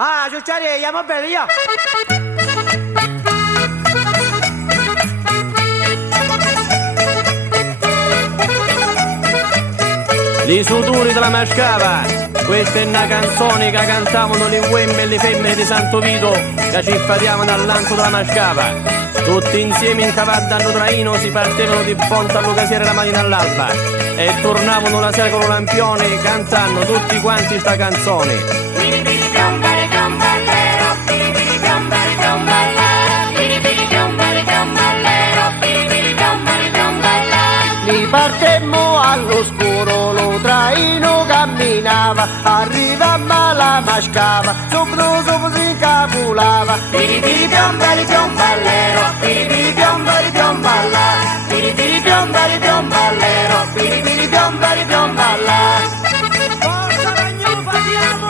Ah, ciucciare, va bene, io. Li suduri della mascava, questa è una canzone che cantavano le uomini e le femmine di Santo Vito, che ci fatiavano all'anco della mascava. Tutti insieme in cavallo traino si partevano di ponte all'occasione la mattina all'alba e tornavano la sera con un lampione cantando tutti quanti sta canzone. Li partemmo all'oscuro, lo traino camminava, arrivammo alla mascava, subito si incapulava. Piripiri piombari piomballero, piripiri piombari piomballa, piripiri piombari piomballero, piripiri piombari piomballa. Forza Ragnu, fatiamo!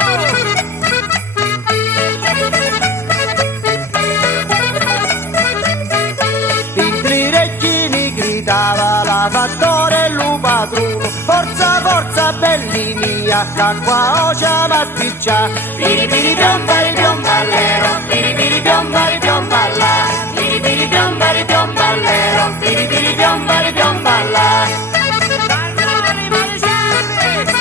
I recchini gridava la fattore e lo padruno, forza forza belli mia, che qua ci va a spicciare. Piripiri piombari piomballero, piripiri piombari piomballa, piripiri piombari piomballero, piripiri piombari piomballa. Carnali, marescialli!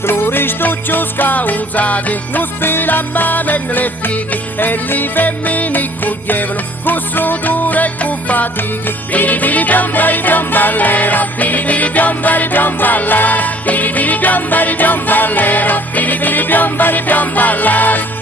Pluristuccio scausati, non spilamma nelle fighe, e li femmini cuglievano, con sudore e con fatiche. Piripiri piombari piomballero, piripiri piombari piomballa, piripiri piombari piomballero, piripiri piombari piomballa.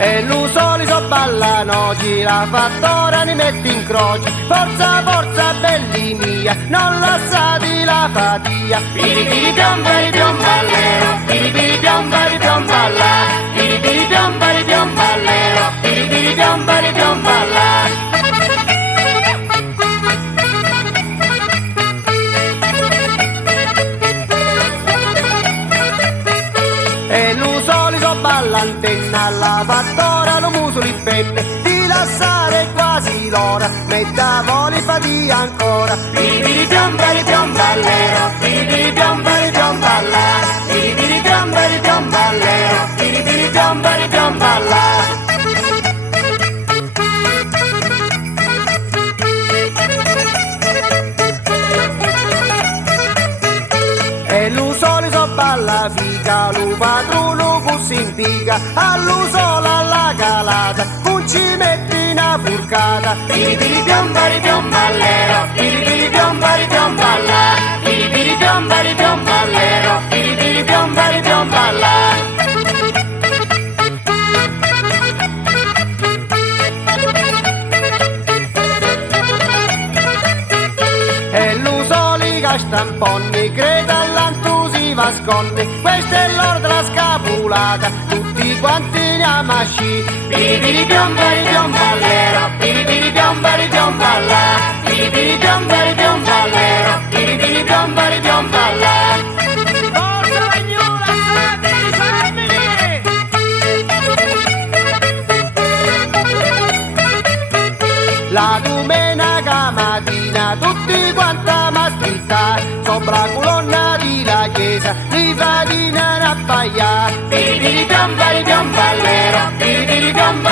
E lo solito ballano, la fattora ne metti in croce, forza forza belli mia, non lasciati la fatia. Piripiri piombari piomballero, piripiri piombari piomballa, piripiri piombari piomballero, piripiri piombari piomballa. E lo solito ballantenna, la fattora lo muso li penne, di lasciare quasi l'ora, metta voli fatia ancora. Piripiri piombari piomballero, piripiri piombari piomballa, piripiri piombari piomballero, piripiri piombari piomballa. E lo solito balla figa, lo padrono si impiega, all'usola alla calata, non ci metti una furcata. Piripiri piombari piomballero, piripiri piombari piomballa, piripiri piombari piomballero, piripiri piombari piomballa. E l'usoli che stamponni, creda all'antusi vasconni, questa è l'ora della scapulata, tutti quanti ne amasci. Piripiri piombari piomballero, piripiri piombari piomballa, piripiri piombari piomballero, piripiri piombari piomballa. Forza Ragnu, lasciate i femmini! La domenica mattina tutti quanta masticca, sopra la colonna di la chiesa, li fatina a appaiare. Piripiri piombari piomballero, piripiri piombari